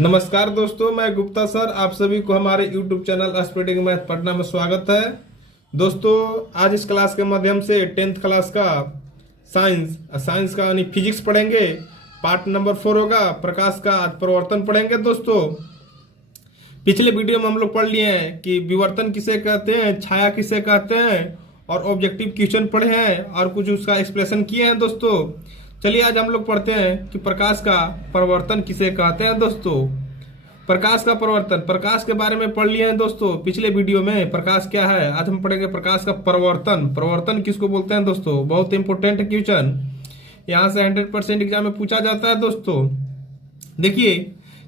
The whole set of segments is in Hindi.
नमस्कार दोस्तों, मैं गुप्ता सर आप सभी को हमारे YouTube channel spreading math Patna में स्वागत है। दोस्तों आज इस क्लास के माध्यम से 10th क्लास का साइंस का यानी फिजिक्स पढ़ेंगे। पार्ट नंबर 4 होगा। प्रकाश का आज प्रवर्तन पढ़ेंगे। दोस्तों पिछले वीडियो में हम लोग पढ़ लिए हैं कि विवर्तन किसे कहते हैं, छाया किसे कहते हैं और ऑब्जेक्टिव क्वेश्चन पढ़े हैं और कुछ उसका एक्सप्लेनेशन किए हैं। दोस्तों चलिए आज हम लोग पढ़ते हैं कि प्रकाश का प्रवर्तन किसे कहते हैं। दोस्तों प्रकाश का प्रकाश के बारे में पढ़ लिए हैं। दोस्तों पिछले वीडियो में प्रकाश क्या है, आज हम पढ़ेंगे प्रकाश का प्रवर्तन किसको बोलते हैं। दोस्तों बहुत इंपॉर्टेंट क्वेश्चन यहाँ से 100% एग्जाम में पूछा जाता है। दोस्तों देखिए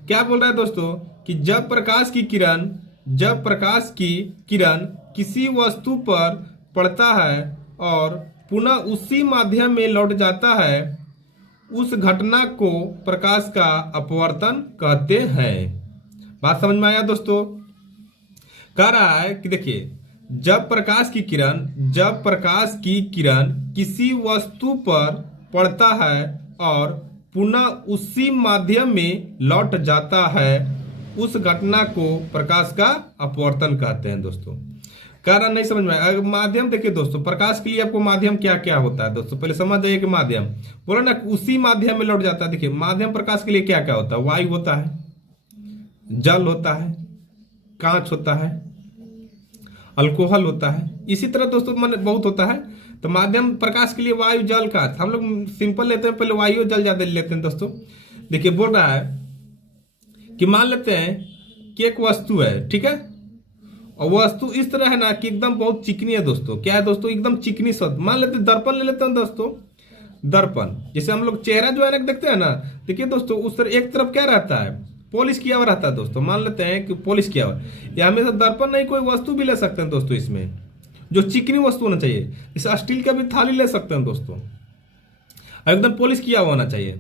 क्या बोल रहा है दोस्तों कि जब प्रकाश की किरण किसी वस्तु पर पड़ता है और पुनः उसी माध्यम में लौट जाता है, उस घटना को प्रकाश का अपवर्तन कहते हैं। बात समझ में आया। दोस्तों कह रहा है कि देखिए जब प्रकाश की किरण किसी वस्तु पर पड़ता है और पुनः उसी माध्यम में लौट जाता है, उस घटना को प्रकाश का अपवर्तन कहते हैं। दोस्तों कारण नहीं समझ में आया। माध्यम देखिए दोस्तों, प्रकाश के लिए आपको माध्यम क्या क्या होता है। दोस्तों पहले समझ जाइए कि माध्यम बोला ना उसी माध्यम में लौट जाता है। देखिए माध्यम प्रकाश के लिए क्या क्या होता है, वायु होता है, जल होता है, कांच होता है, अल्कोहल होता है। इसी तरह दोस्तों मन बहुत होता है। तो माध्यम प्रकाश के लिए वायु जल कांच, हम लोग सिंपल लेते हैं, पहले वायु जल ज्यादा लेते हैं। दोस्तों देखिए बोल रहा है कि मान लेते हैं कि एक वस्तु है, ठीक है, और वस्तु इस तरह है ना कि एकदम बहुत चिकनी है। दोस्तों क्या है दोस्तों, एकदम चिकनी शब्द। मान लेते हैं दर्पण ले लेते हैं। दोस्तों दर्पण जैसे हम लोग चेहरा जो है ना देखते हैं ना, देखिए दोस्तों उस तरह एक तरफ क्या रहता है, पॉलिश किया हुआ रहता है। दोस्तों मान लेते हैं कि पॉलिश किया हुआ, या हमेशा दर्पण नहीं कोई वस्तु भी ले सकते हैं। दोस्तों इसमें जो चिकनी वस्तु होना चाहिए, जैसे स्टील का भी थाली ले सकते हैं। दोस्तों एकदम पॉलिश किया हुआ होना चाहिए।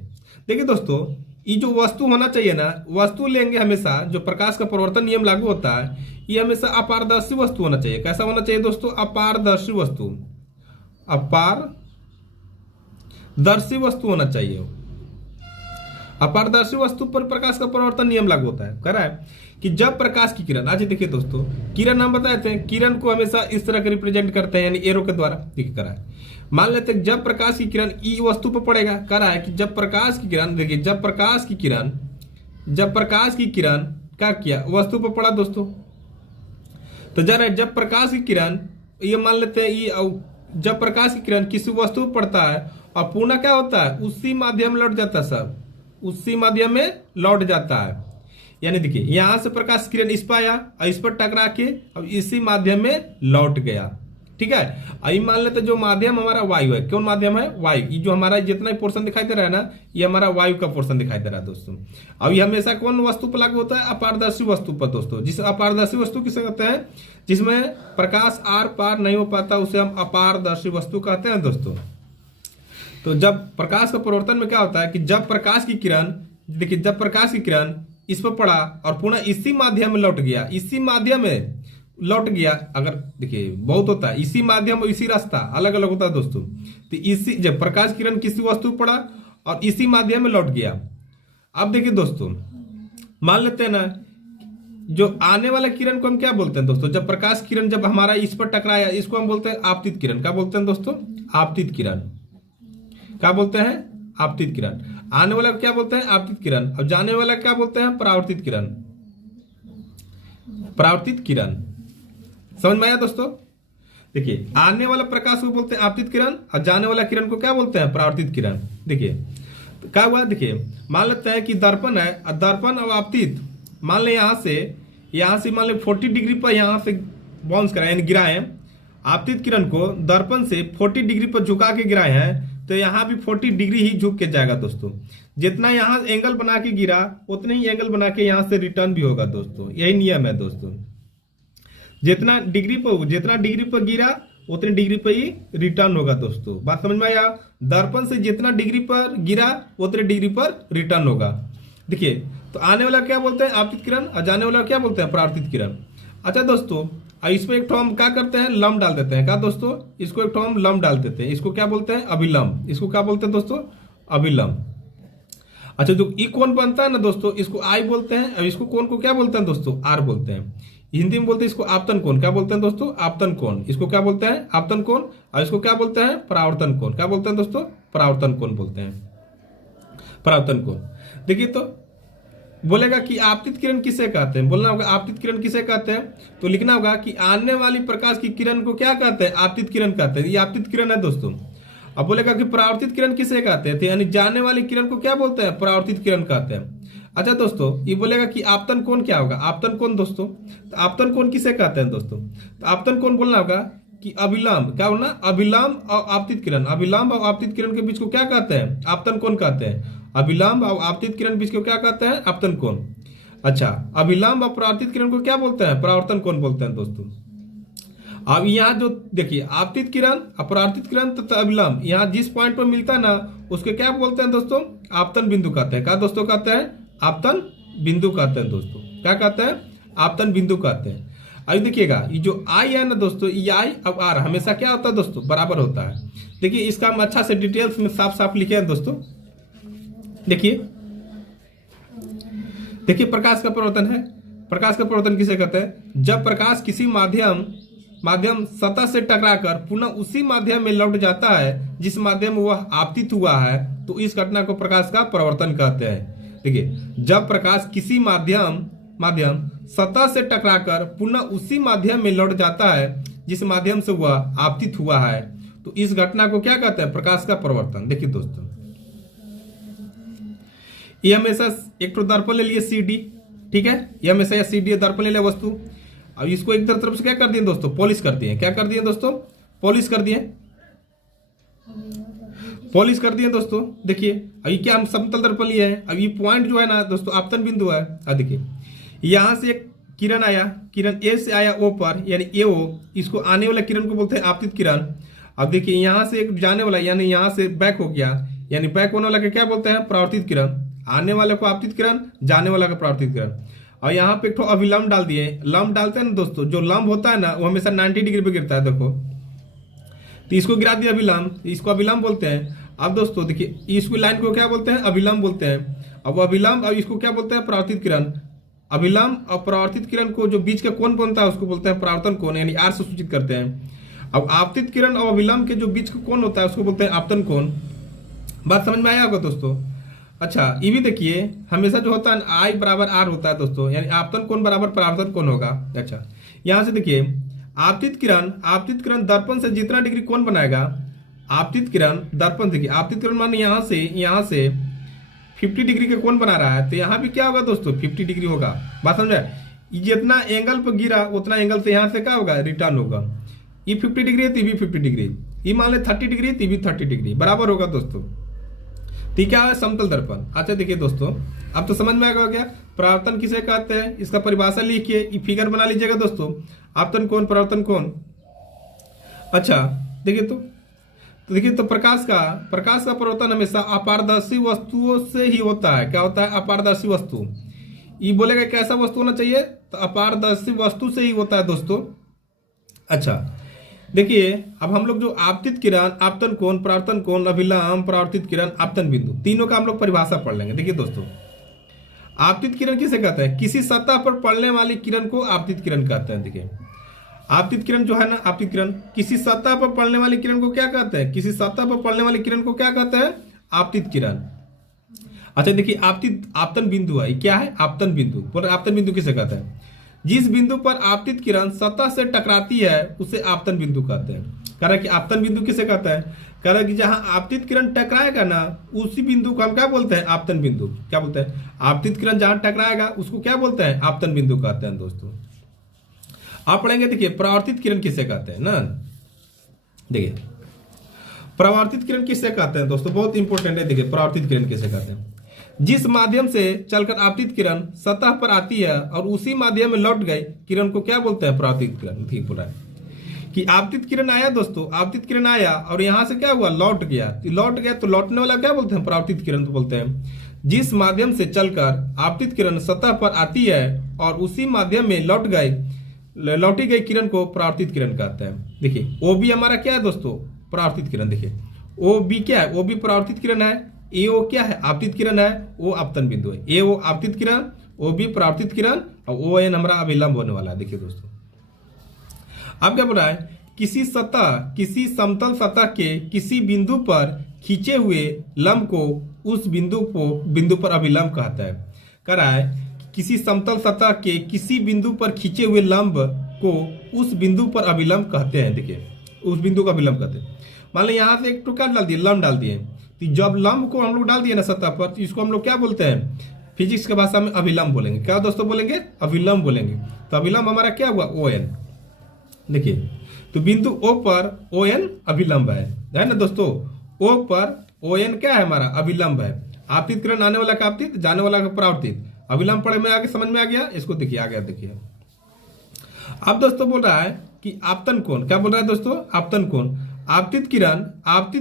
देखिए दोस्तों ये जो वस्तु होना चाहिए ना, वस्तु लेंगे हमेशा, जो प्रकाश का प्रवर्तन नियम लागू होता है, ये हमेशा अपारदर्शी वस्तु होना चाहिए। कैसा होना चाहिए दोस्तों, अपारदर्शी वस्तु होना चाहिए। अपारदर्शी वस्तु पर प्रकाश का प्रवर्तन नियम लागू होता है। कह रहा है कि जब प्रकाश की किरण, आज देखिए दोस्तों किरण हम बताते हैं, किरण को हमेशा इस तरह के रिप्रेजेंट करते हैं, यानी एरो के द्वारा। देखिए कह रहा है मान लेते हैं जब प्रकाश की किरण ई वस्तु पर पड़ेगा। कह रहा है कि जब प्रकाश की किरण, देखिए जब प्रकाश की किरण क्या किया, वस्तु पर पड़ा। दोस्तों तो जरा जब प्रकाश की किरण, ये मान लेते हैं ये, जब प्रकाश की किरण किसी वस्तु पर पड़ता है और पुनः क्या होता है, उसी माध्यम में लौट जाता है। सब उसी माध्यम में लौट जाता है। यानी देखिए यहां से प्रकाश किरण इस पर आया और इस पर टकरा के अब इसी माध्यम में लौट गया। ठीक है, अभी मान लेते जो माध्यम हमारा वायु है, कौन माध्यम है, वायु। ये जो हमारा जितना पोर्शन दिखाई दे रहा है ना, ये हमारा वायु का पोर्शन दिखाई दे रहा है। दोस्तों अब ये हमेशा कौन वस्तु पर लागू होता है, अपारदर्शी वस्तु पर। दोस्तों जिस अपारदर्शी वस्तु किसे कहते हैं, जिसमें प्रकाश आर पार नहीं हो पाता, उसे हम अपारदर्शी वस्तु कहते हैं। दोस्तों तो जब प्रकाश का प्रवर्तन में क्या होता है कि जब प्रकाश की किरण, देखिए जब प्रकाश की किरण इस पर पड़ा और पुनः इसी माध्यम में लौट गया, इसी माध्यम में लौट गया। अगर देखिए बहुत होता है इसी माध्यम और इसी रास्ता अलग अलग होता है। दोस्तों तो इसी जब प्रकाश किरण किसी वस्तु पर पड़ा और इसी माध्यम में लौट गया। अब देखिए दोस्तों मान लेते हैं ना, जो आने वाला किरण को हम क्या बोलते हैं। दोस्तों जब प्रकाश किरण जब हमारा इस पर टकराया, इसको हम बोलते हैं आपतित किरण। क्या बोलते हैं दोस्तों, आपतित किरण। क्या बोलते हैं, आपतित किरण। आने वाला क्या बोलते हैं, आपतित किरण। अब जाने वाला क्या बोलते हैं, परावर्तित किरण। परावर्तित किरण समझ में आया। दोस्तों देखिए आने वाला प्रकाश को बोलते हैं आपतित किरण और जाने वाला किरण को क्या बोलते हैं, परावर्तित किरण। देखिए तो क्या हुआ, देखिए मान लेते हैं कि दर्पण है और दर्पण और आपतित, मान ले यहां से मान ले 40 डिग्री पर यहां से बाउंस कराए, यानी गिराए। आपतित किरण को दर्पण से 40 डिग्री पर झुका के गिराए हैं, तो यहाँ भी 40 डिग्री ही झुक के जाएगा। दोस्तों जितना यहाँ एंगल बना के गिरा उतने ही एंगल बना के यहाँ से रिटर्न भी होगा। दोस्तों यही नियम है। दोस्तों जितना डिग्री पर गिरा उतने डिग्री पर ही रिटर्न होगा। दोस्तों बात समझ में आया। दर्पण से जितना डिग्री पर गिरा उतने डिग्री पर रिटर्न होगा। देखिए तो आने वाला क्या बोलते हैं, आपतित किरण, और जाने वाला क्या बोलते हैं, परावर्तित किरण। अच्छा दोस्तों इसमें एक हम क्या करते हैं, लंब डाल देते हैं। क्या दोस्तों, इसको एक हम लंब डाल देते हैं। इसको क्या बोलते हैं, अभिलंब। इसको क्या बोलते हैं दोस्तों, अभिलंब। अच्छा, जो ई कोण बनता है ना दोस्तों, इसको आई बोलते हैं, और इसको कोण को क्या बोलते हैं दोस्तों, आर बोलते हैं। हिंदी में बोलते हैं इसको आपतन कोण। क्या बोलते हैं दोस्तों, आपतन कोण। इसको क्या बोलते हैं, आपतन कोण। और इसको क्या बोलते हैं, परावर्तन कोण। क्या बोलते हैं दोस्तों, परावर्तन कोण बोलते हैं, परावर्तन कोण। देखिए तो बोलेगा कि आपतित किरण किसे कहते हैं, बोलना होगा आपतित किरण किसे कहते हैं, तो लिखना होगा कि आने वाली प्रकाश की किरण को क्या कहते हैं, आपतित किरण कहते हैं। ये आपतित किरण है दोस्तों। अब बोलेगा कि परावर्तित किरण किसे कहते हैं, यानी जाने वाली किरण को क्या बोलते हैं, परावर्तित किरण कहते हैं। अच्छा दोस्तों, ये बोलेगा कि आपतन कोण क्या होगा, आपतन कोण दोस्तों, तो आपतन कोण किसे कहते हैं दोस्तों, तो आपतन कोण बोलना होगा कि अभिलंब, क्या बोलना, अभिलंब और आपतित किरण, अभिलंब और आपतित किरण के बीच को क्या कहते हैं, आपतन कोण कहते हैं। अभिलंब और आपतित किरण बीच को क्या कहते हैं, आपतन कोण। अच्छा, अभिलंब और परावर्तित किरण को क्या बोलते हैं, परावर्तन कोण बोलते हैं दोस्तों। अब यहाँ जो देखिए आपतित किरण, अपरार्थित किरण तथा अभिलंब, यहाँ जिस पॉइंट पर मिलता है ना, उसके क्या बोलते हैं दोस्तों, आपतन बिंदु कहते हैं। क्या दोस्तों कहते हैं, आपतन बिंदु कहते हैं दोस्तों। क्या कहते हैं, आपतन बिंदु कहते हैं। अभी देखिएगा, ये जो आई है ना दोस्तों, ये आई अब आर हमेशा क्या होता है दोस्तों, बराबर होता है। देखिए इसका हम अच्छा से डिटेल्स में साफ साफ लिखे हैं दोस्तों। देखिए देखिए प्रकाश का परिवर्तन है। प्रकाश का परिवर्तन किसे कहते हैं, जब प्रकाश किसी माध्यम सतह से टकराकर पुनः उसी माध्यम में लौट जाता है जिस माध्यम में वह आपतित हुआ है, तो इस घटना को प्रकाश का परिवर्तन कहते हैं। देखिए, जब प्रकाश किसी माध्यम सतह से टकराकर पुनः उसी माध्यम में लौट जाता है जिस माध्यम से वह आपतित हुआ है, तो इस घटना को क्या कहते हैं, प्रकाश का परिवर्तन। देखिए दोस्तों, ये हमेशा एक तो दर्पण ले लिए CD, ठीक है, ये हमेशा या CD दर्पण ले लिया वस्तु। अब इसको एक तरफ से क्या कर दिए दोस्तों, पॉलिश कर दिए। क्या कर दिए दोस्तों, पॉलिश कर दिए, पॉलिश कर दिए दोस्तों। देखिए अभी क्या हम समतल दर्पण लिए हैं। अब ये पॉइंट जो है ना दोस्तों, आपतन बिंदु है। अब देखिए यहां से एक किरण आया, किरण ए से आया O पर, यानी AO, इसको आने वाला किरण को बोलते हैं आपतित किरण। अब देखिए यहां से एक जाने वाला, यानी यहां से बैक हो गया, यानी बैक होने वाला के क्या बोलते हैं, परावर्तित किरण। आने वाले को आपतित किरण, जाने वाला का परावर्तित किरण। और यहाँ पे एक तो अभिलंब डाल दिए। लंब डालते हैं ना दोस्तों, जो लंब होता है ना वो हमेशा 90 डिग्री पे गिरता है। देखो तो इसको गिरा दिया अभिलंब, इसको अभिलंब बोलते हैं। अब दोस्तों देखिए, इसको लाइन को क्या बोलते हैं, अभिलंब बोलते हैं। अब अभिलंब, अब इसको क्या बोलते हैं, परावर्तित किरण। अभिलंब और परावर्तित किरण को जो बीच का कोण बनता है उसको बोलते हैं परावर्तन कोण, यानी आर से सूचित करते हैं। अब आपतित किरण और अभिलंब के जो बीच का कोण होता है उसको बोलते हैं आपतन कोण। बात समझ में आया होगा दोस्तों। अच्छा, ये भी देखिए हमेशा जो होता है आई बराबर आर होता है दोस्तों, यानी आपतन कोण बराबर परावर्तन कोण होगा। अच्छा, यहां से देखिए आपतित किरण दर्पण से जितना डिग्री कोण बनाएगा, आपतित किरण दर्पण, देखिए आपतित किरण मान यहां से 50 डिग्री का कोण बना रहा है, तो यहाँ भी क्या होगा दोस्तों, 50 डिग्री होगा। बात समझे, जितना एंगल पर गिरा उतना एंगल से यहाँ से क्या होगा, रिटर्न होगा। ये 50 डिग्री है तो भी 50 डिग्री, ये मान ले 30 डिग्री तो भी 30 डिग्री, बराबर होगा दोस्तों। ठीक क्या है, समतल दर्पण। अच्छा देखिए दोस्तों, अब तो समझ में आ गया परावर्तन किसे कहते हैं, इसका परिभाषा लिखिए, फिगर बना लीजिएगा दोस्तों, आपतन कोण, परावर्तन कोण। अच्छा देखिए तो देखिए तो प्रकाश का परिवर्तन हमेशा अपारदर्शी वस्तुओं से ही होता है। क्या होता है, अपारदर्शी वस्तु। ये बोलेगा कैसा वस्तु होना चाहिए, तो अपारदर्शी वस्तु से ही होता है दोस्तों। अच्छा देखिए, अब हम लोग जो आपतित किरण, आपतन कोण, परावर्तन कोण, अभिलंब, परावर्तित किरण, आपतन बिंदु, तीनों का हम लोग परिभाषा पढ़ लेंगे। देखिए दोस्तों, आपतित किरण किसे कहते हैं, किसी सतह पर पड़ने वाली किरण को आपतित किरण कहते हैं। देखिए आपतित किरण जो है ना, आपतित किरण किसी सतह पर पड़ने वाली किरण को क्या कहते हैं, किसी सतह पर पड़ने वाली किरण को क्या कहते हैं, आपतित किरण। अच्छा देखिए, आपतन बिंदु है, क्या है, आपतन बिंदु। बोले आपतन बिंदु किसे कहते हैं, जिस बिंदु पर आपतित किरण सतह से टकराती है उसे आपतन बिंदु कहते हैं। कह रहा है कि आपतन बिंदु किसे कहते हैं, कह रहा है कि जहां आपतित किरण टकराएगा ना उसी बिंदु को हम क्या बोलते हैं, आपतन बिंदु। क्या बोलते हैं, आपतित किरण जहां टकराएगा उसको क्या बोलते हैं, आपतन बिंदु कहते हैं दोस्तों। आप पढ़ेंगे, देखिए परावर्तित किरण किसे कहते हैं ना। देखिए परावर्तित किरण किसे कहते हैं दोस्तों, बहुत इंपॉर्टेंट है। देखिए परावर्तित किरण किसे कहते हैं, जिस माध्यम से चलकर आपतित किरण सतह पर आती है और उसी माध्यम में लौट गई किरण को क्या बोलते हैं, परावर्तित किरण। ठीक बोला है कि आपतित किरण आया दोस्तों, आपतित किरण आया और यहां से क्या हुआ, लौट गया। तो लौटने वाला क्या बोलते हैं, परावर्तित किरण तो बोलते हैं। जिस माध्यम से चलकर आपतित किरण सतह पर आती है और उसी माध्यम में लौटी गई किरण को परावर्तित किरण कहते हैं। देखिए ओ बी हमारा क्या है दोस्तों, परावर्तित किरण। देखिए ओ बी क्या है, ओ बी परावर्तित किरण है। ए ओ क्या है, आपतित किरण है, ओ आपतन बिंदु है। ए ओ आपतित किरण, ओ बी परावर्तित किरण और ओ एन हमारा अभिलंब होने वाला है। देखिए दोस्तों अब क्या बोल रहा है, किसी किसी समतल सतह के किसी बिंदु पर खींचे हुए लंब को उस बिंदु पर अभिलंब कहता है। कह रहा है किसी समतल सतह के किसी बिंदु पर खींचे हुए लंब को उस बिंदु पर अभिलंब कहते हैं। देखिए उस बिंदु का अभिलंब कहते हैं। मान लो यहाँ से एक टुकड़ा डाल दिए, लंब डाल दिए, तो जब लंब को हम लोग डाल दिए ना सतह पर, तो इसको हम लोग क्या बोलते हैं, फिजिक्स की भाषा में अभिलंब बोलेंगे। क्या दोस्तों बोलेंगे, अभिलंब बोलेंगे। तो अभिलंब हमारा क्या हुआ, ओ एन। देखिए तो बिंदु ओ पर ओ एन अभिलंब है ना दोस्तों। ओ पर ओ एन क्या है, हमारा अभिलंब है। आपतित किरण आने वाला का आपतित, जाने वाला का परावर्तित। अभिलंब पढ़े में आगे समझ में आ गया। इसको देखिए आ गया। देखिए अब दोस्तों बोल रहा है कि आपतन कोण, क्या बोल रहा है दोस्तों, आपतन कोण। आपतित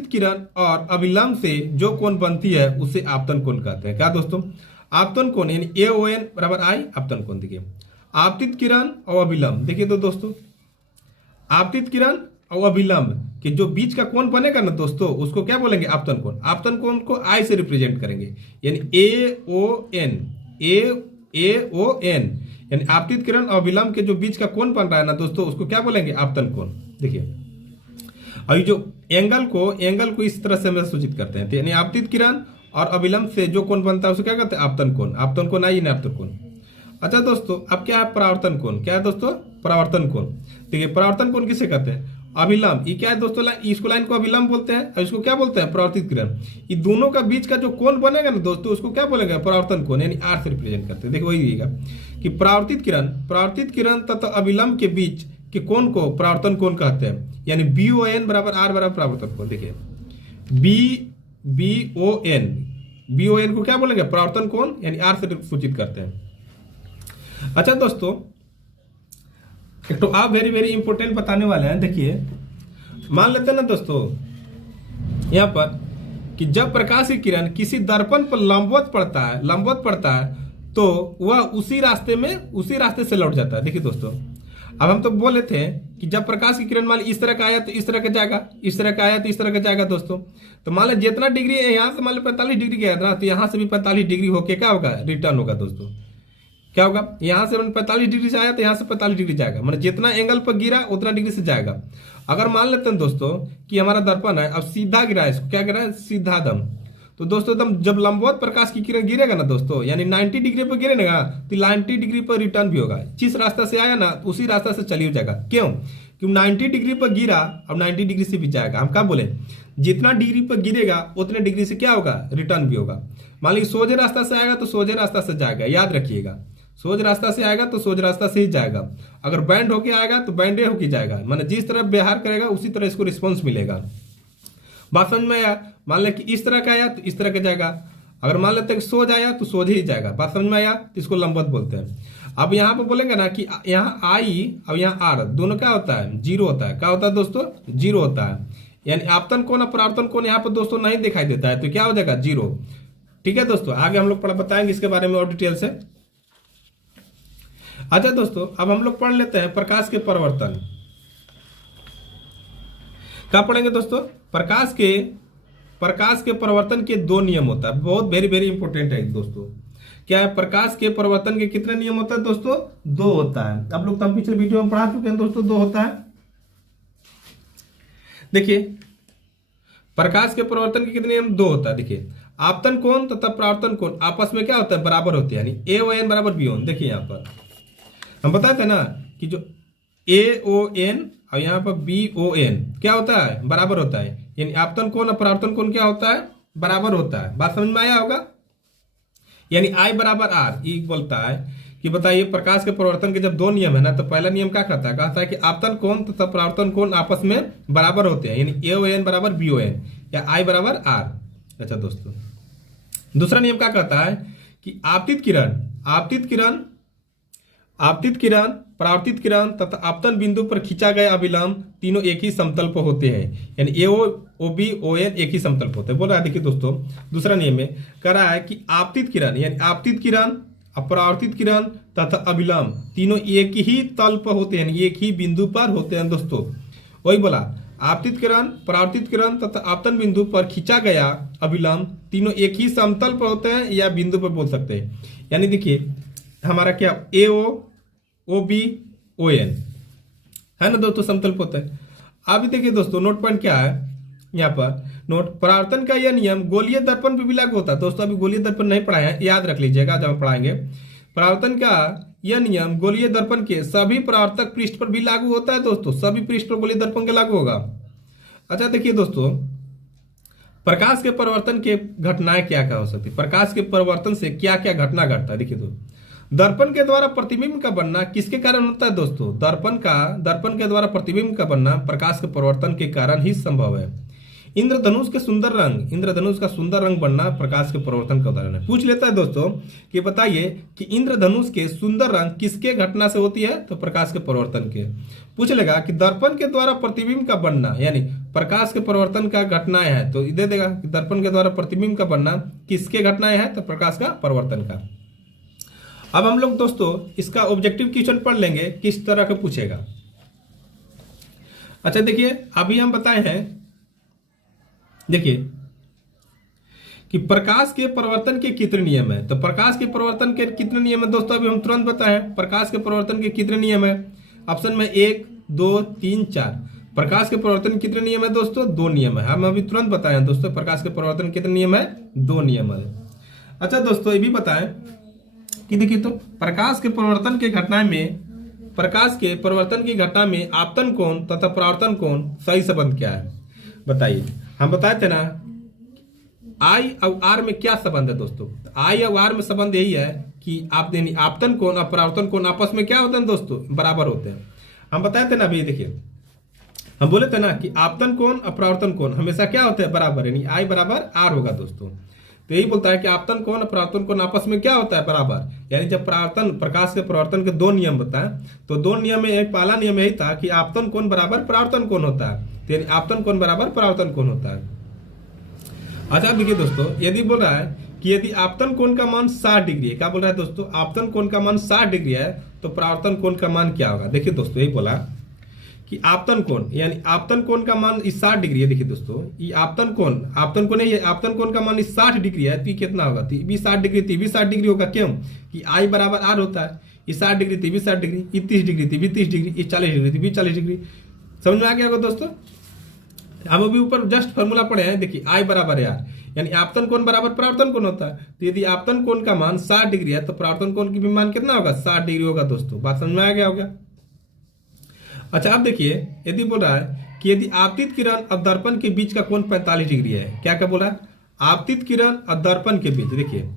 किरण और अभिलंब से जो कोण बनती है उसे आपतन कोण कहते हैं। क्या दोस्तों, आपतन कोण यानी ए ओ एन बराबर आई आपतन कोण। देखिए आपतित किरण और अभिलंब, देखिए तो दोस्तों आपतित किरण और अभिलंब के जो बीच का कोण बनेगा ना दोस्तों, उसको क्या बोलेंगे, आपतन कोण। आपतन कोण को आई से रिप्रेजेंट करेंगे, यानी ए ओ एन, यानी आपतित किरण और अभिलंब के जो बीच का कोण बन रहा है ना दोस्तों, उसको क्या बोलेंगे, आपतन कोण। देखिए अभी जो एंगल को इस तरह से हम सूचित करते हैं, यानी आपतित किरण और अभिलंब से जो कोण बनता है उसे क्या कहते हैं, आपतन कोण। आपतन कोण आई ना, आपतन कोण। अच्छा दोस्तों अब क्या है, परावर्तन कोण। क्या है दोस्तों, परावर्तन कोण। देखिए परावर्तन कोण किसे कहते हैं, अभिलंब। ये क्या है दोस्तों, इसको लाइन को अभिलंब बोलते हैं और इसको क्या बोलते हैं, परावर्तित किरण। ये दोनों का बीच का जो कोण बनेगा ना दोस्तों, उसको क्या बोलेंगे, परावर्तन कोण, यानी आर से रिप्रेजेंट करते हैं। देखो वही दिएगा कि परावर्तित किरण तथा अभिलंब के बीच के कोण को परावर्तन कोण कहते हैं, यानी बी ओ एन बराबर आर बराबर परावर्तन कोण। देखिए बी ओ एन को क्या बोलेंगे, परावर्तन कोण, यानी आर से सूचित करते हैं। अच्छा दोस्तों एक तो आप वेरी वेरी इंपॉर्टेंट बताने वाले हैं। देखिए मान लेते हैं ना दोस्तों यहाँ पर कि जब प्रकाश की किरण किसी दर्पण पर लंबवत पड़ता है तो वह उसी रास्ते से लौट जाता है। देखिए दोस्तों अब हम तो बोले थे कि जब प्रकाश की किरण मान ली इस तरह का आया तो इस तरह का जाएगा, इस तरह का आया तो इस तरह का जाएगा दोस्तों। तो मान लो जितना डिग्री है यहाँ से मान लो 45 डिग्री गया था, तो यहाँ से भी 45 डिग्री होके क्या होगा, रिटर्न होगा दोस्तों। क्या होगा, यहाँ से 45 डिग्री से आया तो यहाँ से 45 डिग्री जाएगा, मतलब जितना एंगल पर गिरा उतना डिग्री से जाएगा। अगर मान लेते हैं दोस्तों कि हमारा दर्पण है, अब सीधा गिरा है, इसको क्या गिरा है, सीधा दम। तो दोस्तों एकदम जब लंबवत प्रकाश की किरण गिरेगा ना दोस्तों, यानी 90 डिग्री पर गिरेगा तो 90 डिग्री पर रिटर्न भी होगा। जिस रास्ता से आया ना उसी रास्ता से चली जाएगा। क्यों, क्योंकि 90 डिग्री पर गिरा, अब 90 डिग्री से भी जाएगा। हम क्या बोले, जितना डिग्री पर गिरेगा उतने डिग्री से क्या होगा, रिटर्न भी होगा। मान लीजिए सोझे रास्ता से आएगा तो सोझे रास्ता से जाएगा, याद रखिएगा। सोझ रास्ता से आएगा तो सोझ रास्ता से ही जाएगा। अगर बैंड होके आएगा तो बैंडे होके जाएगा, माने जिस तरह व्यवहार करेगा उसी तरह इसको रिस्पॉन्स मिलेगा। बात समझ में आया। मान ले कि इस तरह का आया तो इस तरह का जाएगा, अगर मान लेते हैं कि सोझ आया तो सोझ ही जाएगा। बात समझ में आया, तो इसको लंबवत बोलते हैं। अब यहाँ पर बोलेंगे ना कि यहाँ आई और यहाँ आर दोनों क्या होता है, जीरो होता है। क्या होता है दोस्तों, जीरो होता है। यानी आपतन कोण और परावर्तन कोण यहाँ पर दोस्तों नहीं दिखाई देता है, तो क्या हो जाएगा, जीरो। ठीक है दोस्तों, आगे हम लोग बताएंगे इसके बारे में और डिटेल से। अच्छा दोस्तों अब हम लोग पढ़ लेते हैं प्रकाश के परिवर्तन। क्या पढ़ेंगे दोस्तों, प्रकाश के परिवर्तन के दो नियम होता है, बहुत वेरी वेरी इंपॉर्टेंट है दोस्तों। क्या है, प्रकाश के परिवर्तन के कितने नियम होता है दोस्तों, दो होता है। आप लोग तो हम पिछले वीडियो में पढ़ा चुके हैं दोस्तों, दो होता है। देखिए प्रकाश के परिवर्तन के कितने नियम, दो होता है। देखिए आपतन कोण तथा परावर्तन कोण आपस में क्या होता है, बराबर होते हैं, यानी ए ओ एन बराबर बी ओ एन। देखिए यहाँ पर हम बताते हैं ना कि जो ए ओ एन और यहाँ पर बी ओ एन क्या होता है, बराबर होता है। यानी आपतन कोण और परावर्तन कोण क्या होता है, बराबर होता है। बात समझ में आया होगा। यानी आई बराबर आर ई बोलता है कि बताइए प्रकाश के परिवर्तन के जब दो नियम है ना, तो पहला नियम क्या कहता है कि आपतन कोण तथा परावर्तन कोण आपस में बराबर होते हैं, यानी ए ओ एन बराबर बी ओ एन या आई बराबर आर। अच्छा दोस्तों दूसरा नियम क्या कहता है कि आपतित किरण, परावर्तित किरण तथा आपतन बिंदु पर खींचा गया अभिलंब तीनों एक ही समतल पर होते हैं, यानी ए ओ बी ओ एन एक ही समतल पर होते हैं। बोल रहा है देखिए दोस्तों दूसरा नियम में कह रहा है कि आपतित किरण यानी आपतित किरण, अपरावर्तित किरण तथा अभिलंब तीनों एक ही तल पर होते हैं, एक ही बिंदु पर होते हैं दोस्तों। वही बोला आपतित किरण, परावर्तित किरण तथा आपतन बिंदु पर खींचा गया अभिलंब तीनों एक ही समतल पर होते हैं या बिंदु पर बोल सकते हैं। यानी देखिए हमारा क्या AO, OB, ON है ना दोस्तों, समतल पर होता है। अभी देखिए दोस्तों नोट पॉइंट क्या है यहाँ पर, नोट परावर्तन का यह नियम गोलीय दर्पण पर भी लागू होता है। दोस्तों अभी गोलीय दर्पण नहीं पढ़ाए हैं, याद रख लीजिएगा जब हम पढ़ाएंगे। परावर्तन का यह नियम गोलीय दर्पण के सभी परावर्तक पृष्ठ पर भी लागू होता है दोस्तों, सभी पृष्ठ पर गोलीय दर्पण के लागू होगा। अच्छा देखिए दोस्तों, प्रकाश के परिवर्तन के घटनाएं क्या क्या हो सकती है, प्रकाश के परिवर्तन से क्या क्या घटना घटता है। देखिए दोस्तों, दर्पण के द्वारा प्रतिबिंब का बनना किसके कारण होता है दोस्तों, दर्पण के द्वारा प्रतिबिंब का बनना प्रकाश के परिवर्तन के कारण ही संभव है। इंद्रधनुष का सुंदर रंग बनना प्रकाश के परिवर्तन का उदाहरण है। पूछ लेता है दोस्तों कि बताइए कि इंद्रधनुष के सुंदर रंग किसके घटना से होती है, तो प्रकाश के परिवर्तन के। पूछ लेगा कि दर्पण के द्वारा प्रतिबिंब का बनना यानी प्रकाश के परिवर्तन का घटनाएं है, तो दे देगा कि दर्पण के द्वारा प्रतिबिंब का बनना किसके घटनाएं है, तो प्रकाश का परिवर्तन का। अब हम लोग दोस्तों इसका ऑब्जेक्टिव क्वेश्चन पढ़ लेंगे किस तरह का पूछेगा। अच्छा देखिए अभी हम बताए हैं, देखिए कि प्रकाश के परिवर्तन के कितने नियम है, तो प्रकाश के परिवर्तन के कितने नियम है दोस्तों, अभी हम तुरंत बताएं प्रकाश के परिवर्तन के कितने नियम है। ऑप्शन में 1, 2, 3, 4। प्रकाश के परिवर्तन के कितने नियम है दोस्तों, 2 नियम है। हम अभी तुरंत बताए हैं दोस्तों प्रकाश के परिवर्तन के कितने नियम है, 2 नियम है। अच्छा दोस्तों ये भी बताएं कि देखिए तो प्रकाश के परिवर्तन के घटना में आपतन कोण तथा परावर्तन कोण सही संबंध क्या है, बताइए। हम बताए थे ना I और R में क्या संबंध है दोस्तों, I और R में संबंध यही है कि आपतन कोण और परावर्तन कोण आपस में क्या होते हैं दोस्तों, बराबर होते हैं। हम बताए थे ना अभी, देखिए हम बोले थे ना कि आपतन कोण और परावर्तन कोण हमेशा क्या होते हैं, बराबर, यानी I बराबर R होगा दोस्तों। तो यही बोलता है कि आपतन कोण और परावर्तन कोण आपस में क्या होता है, बराबर। यानी जब प्रकाश के परिवर्तन के 2 नियम बताए, तो 2 नियम में पहला नियम यही था कि आपतन कोण बराबर परावर्तन कोण होता है, तो यानी आपतन कोण बराबर परावर्तन कोण होता है। अच्छा देखिए दोस्तों, यदि बोल रहा है कि यदि आपतन कोण का मान 60 डिग्री है, क्या बोल रहा है दोस्तों, आपतन कोण का मान 60 डिग्री है, तो परावर्तन कोण का मान क्या होगा। देखिए दोस्तों यही बोला कि आपतन कोण का मान 60 डिग्री है। देखिए दोस्तों ये आपतन कोण का मान 60 डिग्री है, तो ये कितना होगा, तो भी 60 डिग्री, तो भी 60 डिग्री होगा। क्यों कि I बराबर R होता है, ये 60 डिग्री, तो भी 60 डिग्री, ये 30 डिग्री, तो भी 30 डिग्री, ये 40 डिग्री, तो भी 40 डिग्री। समझ में आ गया होगा दोस्तों। हम अभी ऊपर जस्ट फॉर्मूला पढ़े हैं, देखिए I बराबर है R, यानी आपतन कोण बराबर परावर्तन कोण होता है। तो यदि आपतन कोण का मान 60 डिग्री है, तो परावर्तन कोण की भी मान कितना होगा, 60 डिग्री होगा दोस्तों। बात समझ में आ गया होगा। अच्छा अब देखिए यदि बोल रहा है कि यदि आपतित किरण और दर्पण के बीच का कोण 45 डिग्री है, क्या क्या बोल रहा है, आपतित किरण और दर्पण के बीच, देखिए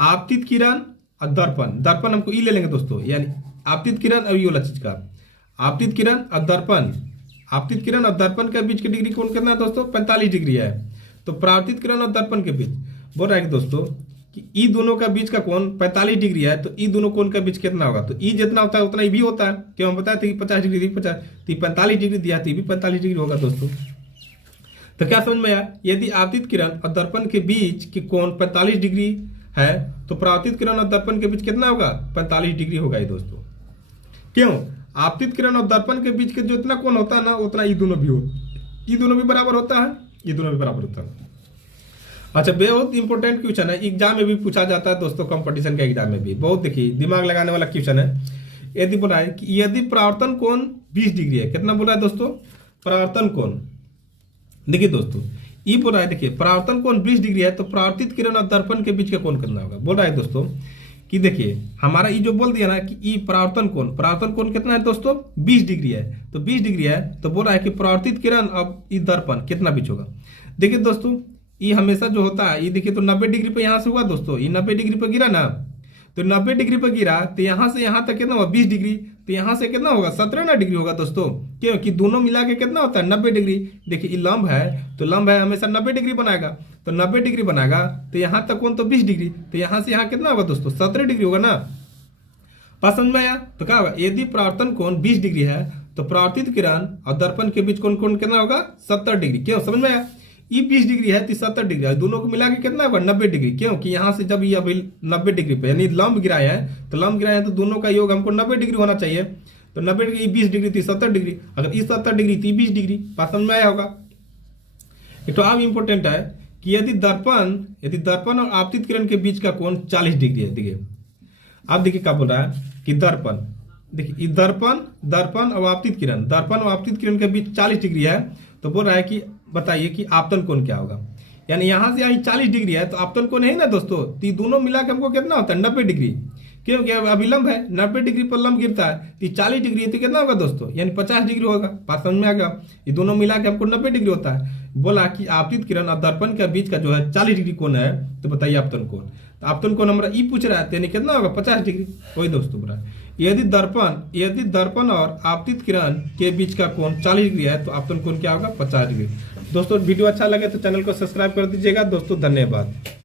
आपतित किरण और दर्पण हमको ई ले लेंगे दोस्तों, यानी आपतित किरण और ये वाला चीज का आपतित किरण और दर्पण के बीच की डिग्री कोण कितना है दोस्तों, 45 डिग्री है। तो परावर्तित किरण और दर्पण के बीच बोल रहा है कि दोस्तों कि ई दोनों का बीच का कोण 45 डिग्री है, तो ई दोनों कोण का बीच कितना होगा, तो ई जितना होता है उतना ई भी होता है। क्यों हम बताए थे कि 50 डिग्री 50, तो 45 डिग्री दिया, तो भी 45 डिग्री होगा दोस्तों। तो क्या समझ में आया, यदि आपतित किरण और दर्पण के बीच की कोण 45 डिग्री है, तो परावर्तित किरण और दर्पण के बीच कितना होगा, 45 डिग्री होगा ये दोस्तों। क्यों, आपतित किरण और दर्पण के बीच के जो इतना कोण होता है ना, उतना ई दोनों भी बराबर होता है, ये दोनों भी बराबर होता है। अच्छा बहुत इंपॉर्टेंट क्वेश्चन है, एग्जाम में भी पूछा जाता है दोस्तों, कंपटीशन के एग्जाम में भी बहुत देखिए दिमाग लगाने वाला क्वेश्चन है। यदि बोला है कि यदि परावर्तन कोण 20 डिग्री है, कितना बोला है दोस्तों, परावर्तन कोण, देखिए दोस्तों ये बोल रहा है, देखिए परावर्तन कोण 20 डिग्री है, तो परावर्तित किरण और दर्पण के बीच का कोण कितना होगा। बोल रहा है दोस्तों कि देखिए हमारा ये जो बोल दिया ना कि ई परावर्तन कोण कितना है दोस्तों, 20 डिग्री है, तो 20 डिग्री है, तो बोल रहा है कि परावर्तित किरण और ई दर्पण कितना बीच होगा। देखिए दोस्तों ये हमेशा जो होता है, ये देखिए तो 90 डिग्री पे यहाँ से हुआ दोस्तों, ये 90 डिग्री पे गिरा ना, तो 90 डिग्री पे गिरा, तो यहाँ से यहाँ तक कितना हुआ 20 डिग्री, तो यहाँ से कितना होगा 17 डिग्री होगा दोस्तों। क्योंकि दोनों मिला के कितना होता है 90 डिग्री। देखिए ये लंब है, तो लंब है हमेशा 90 डिग्री बनाएगा, तो 90 डिग्री बनाएगा, तो यहाँ तक कौन तो 20 डिग्री, तो यहाँ से यहाँ कितना होगा दोस्तों 17 डिग्री होगा ना। बात समझ में आया। तो क्या होगा, यदि परावर्तन कोण 20 डिग्री है, तो परावर्तित किरण और दर्पण के बीच कोण कितना होगा 70 डिग्री। क्यों, समझ में आया, ये 20 डिग्री है तो 70 डिग्री है, दोनों को मिला के कितना होगा 90 डिग्री। क्योंकि यहाँ से जब ये अभी 90 डिग्री पे यानी लंब गिराए हैं, तो लंब गिराए हैं तो दोनों का योग हमको 90 डिग्री होना चाहिए। तो 90 डिग्री 20 डिग्री तो 70 डिग्री, अगर इस 70 डिग्री तो 20 डिग्री। बात समझ में आया होगा। एक तो अब इंपॉर्टेंट है कि यदि दर्पण और आपतित किरण के बीच का कोण 40 डिग्री है। देखिए अब देखिए क्या बोल रहा है कि दर्पण, देखिए दर्पण और आपतित किरण के बीच 40 डिग्री है, तो बोल रहा है कि बताइए कि आपतन कोण क्या होगा। यानी यहां से यहीं 40 डिग्री है तो आपतन कोण है ना दोस्तों, तो ये दोनों मिला के हमको कितना होता है 90 डिग्री, क्योंकि अब अभिलंब है 90 डिग्री पर लंब गिरता है, तो 40 डिग्री है तो कितना होगा दोस्तों, यानी 50 डिग्री होगा। बात समझ में आ गया। ये दोनों मिला के हमको 90 डिग्री होता है। बोला कि आपतित किरण और दर्पण के बीच का जो है 40 डिग्री कोण है, तो बताइए आपतन कोण। तो आपतन कोण हमारा ई पूछ रहा है, यानी कितना होगा 50 डिग्री। वही दोस्तों बोला यदि दर्पण और आपतित किरण के बीच का कोण 40 डिग्री है तो आपतन कोण क्या होगा 50 डिग्री। दोस्तों वीडियो अच्छा लगे तो चैनल को सब्सक्राइब कर दीजिएगा दोस्तों, धन्यवाद।